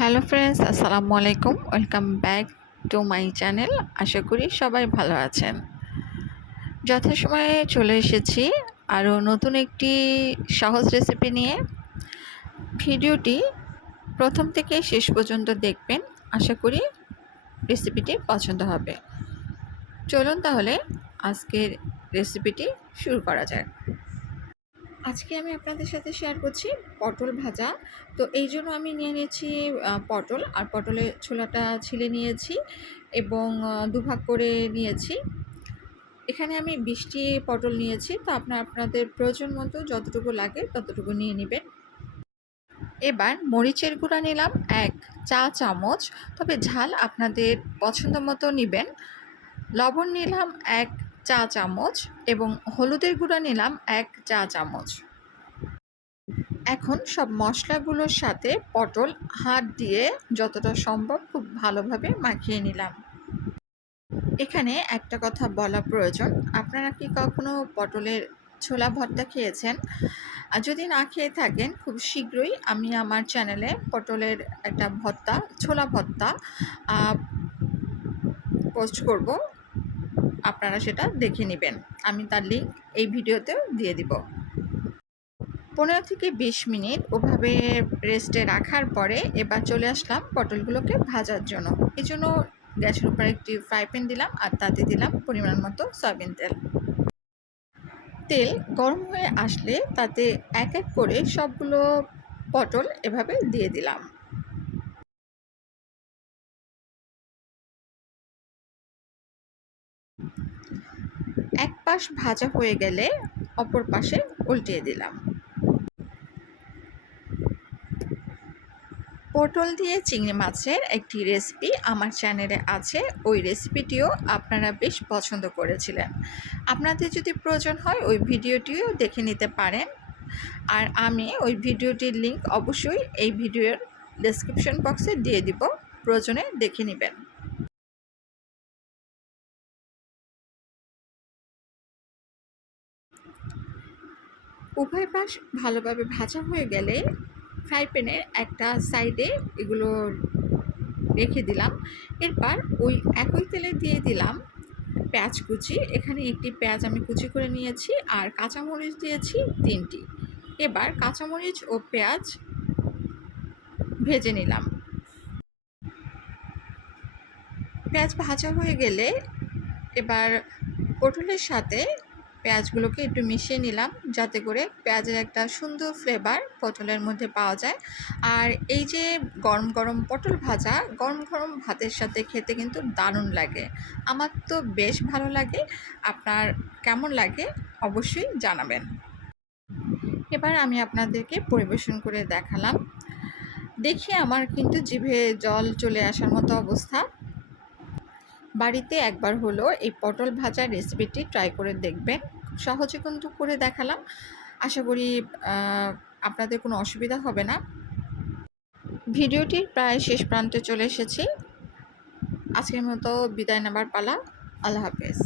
Hello friends আসসালামু আলাইকুম welcome back to my channel আশা করি সবাই ভালো আছেন। যথাসময়ে চলে এসেছি আরও নতুন একটি সহজ রেসিপি নিয়ে। ভিডিওটি প্রথম থেকে শেষ পর্যন্ত দেখবেন। আশা করি রেসিপিটি পছন্দ হবে। চলুন তাহলে আজকের রেসিপিটি শুরু করা যাক। আজকে আমি আপনাদের সাথে শেয়ার করছি পটল ভাজা। তো এই জন্য আমি নিয়ে নিয়েছি পটল আর পটলের ছোলাটা ছিলে নিয়েছি এবং দুভাগ করে নিয়েছি। এখানে আমি বৃষ্টি পটল নিয়েছি, তো আপনার আপনাদের প্রয়োজন মতো যতটুকু লাগে ততটুকু নিয়ে নেবেন। এবার মরিচের গুঁড়া নিলাম, এক চা চামচ। তবে ঝাল আপনাদের পছন্দ মতো নেবেন। লবণ নিলাম, এক চা চামচ এবং হলুদের গুঁড়া নিলাম এক চা চামচ। এখন সব মশলাগুলোর সাথে পটল হাত দিয়ে যতটা সম্ভব খুব ভালোভাবে মাখিয়ে নিলাম। এখানে একটা কথা বলা প্রয়োজন, আপনারা কি কখনো পটলের ছোলা ভর্তা খেয়েছেন? আর যদি না খেয়ে থাকেন, খুব শীঘ্রই আমি আমার চ্যানেলে পটলের একটা ভর্তা, ছোলা ভর্তা পোস্ট করব। আপনারা সেটা দেখে নেবেন। আমি তার লিঙ্ক এই ভিডিওতেও দিয়ে দিব। পনেরো থেকে বিশ মিনিট ওভাবে রেস্টে রাখার পরে এবার চলে আসলাম পটলগুলোকে ভাজার জন্য। এই জন্য গ্যাসের উপর একটি ফ্রাই প্যান দিলাম আর তাতে দিলাম পরিমাণ মতো সয়াবিন তেল। তেল গরম হয়ে আসলে তাতে এক এক করে সবগুলো পটল এভাবে দিয়ে দিলাম। এক পাশ ভাজা হয়ে গেলে অপর পাশে উল্টিয়ে দিলাম। পটল দিয়ে চিংড়ি মাছের একটি রেসিপি আমার চ্যানেলে আছে। ওই রেসিপিটিও আপনারা বেশ পছন্দ করেছিলেন। আপনাদের যদি প্রয়োজন হয় ওই ভিডিওটিও দেখে নিতে পারেন। আর আমি ওই ভিডিওটির লিংক অবশ্যই এই ভিডিওর ডেসক্রিপশন বক্সে দিয়ে দিব। প্রয়োজনে দেখে নেবেন। উভয় পাশ ভালোভাবে ভাজা হয়ে গেলে ফ্রাই প্যানের একটা সাইডে এগুলো রেখে দিলাম। এরপর ওই একই তেলে দিয়ে দিলাম পেঁয়াজ কুচি। এখানে একটি পেঁয়াজ আমি কুচি করে নিয়েছি আর কাঁচামরিচ দিয়েছি তিনটি। এবার কাঁচামরিচ ও পেঁয়াজ ভেজে নিলাম। পেঁয়াজ ভাজা হয়ে গেলে এবার পটলের সাথে পেঁয়াজগুলোকে একটু মিশিয়ে নিলাম, যাতে করে পেঁয়াজের একটা সুন্দর ফ্লেভার পটলের মধ্যে পাওয়া যায়। আর এই যে গরম গরম পটল ভাজা, গরম গরম ভাতের সাথে খেতে কিন্তু দারুণ লাগে। আমার তো বেশ ভালো লাগে। আপনার কেমন লাগে অবশ্যই জানাবেন। এবার আমি আপনাদেরকে পরিবেশন করে দেখালাম। দেখি আমার কিন্তু জিভে জল চলে আসার মতো অবস্থা। বাড়িতে একবার হলো এই পটল ভাজার রেসিপিটি ট্রাই করে দেখবেন সহজে কিন্তু করে দেখালাম। আশা করি আপনাদের কোনো অসুবিধা হবে না। ভিডিওটি প্রায় শেষ প্রান্তে চলে এসেছি। আজকের মতো বিদায় নেবার পালা। আল্লাহ হাফেজ।